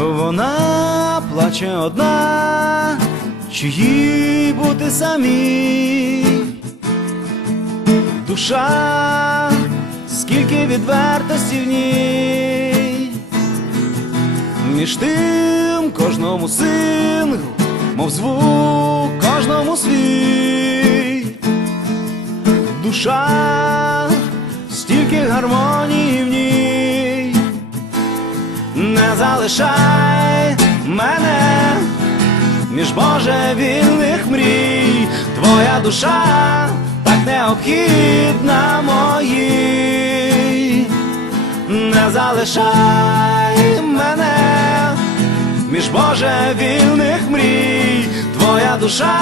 Вона плаче одна, чи їй бути самій. Душа, скільки відвертості в ній. Між тим кожному сингу, мов звук кожному свій. Душа, стільки гармонії в ній. Не залишай мене між божевільних мрій, твоя душа так необхідна моїй. Не залишай мене між божевільних мрій, твоя душа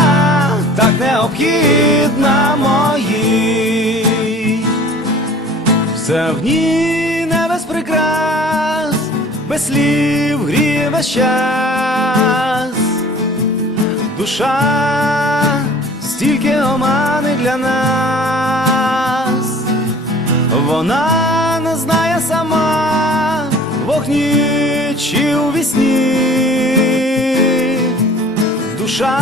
так необхідна моїй. Все в ній без слів гріє час. Душа стільки омани для нас, вона не знає сама в огні чи у вісні. Душа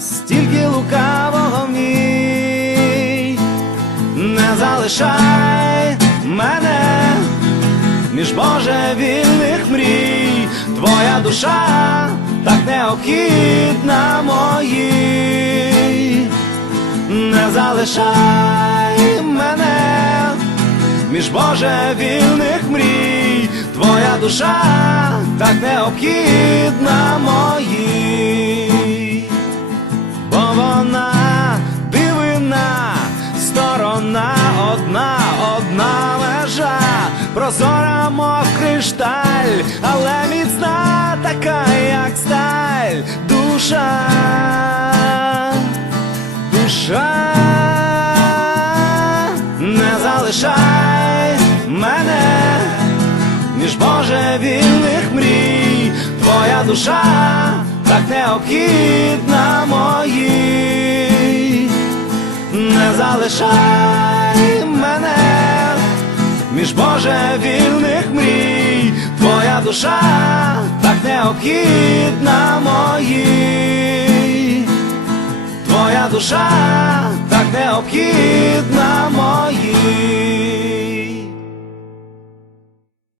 стільки лукавого в ній, не залишай мене між божевільних мрій, твоя душа так необхідна моїй, не залишай мене. Між божевільних мрій, твоя душа так необхідна моїй, бо вона дивина, сторона одна, одна межа, прозора, мов кришталь, але міцна така, як сталь, душа, душа, не залишай мене. Між божевільних мрій, твоя душа так необхідна моїй, не залишай між божевільних мрій, твоя душа так необхідна моїй, твоя душа так необхідна моїй.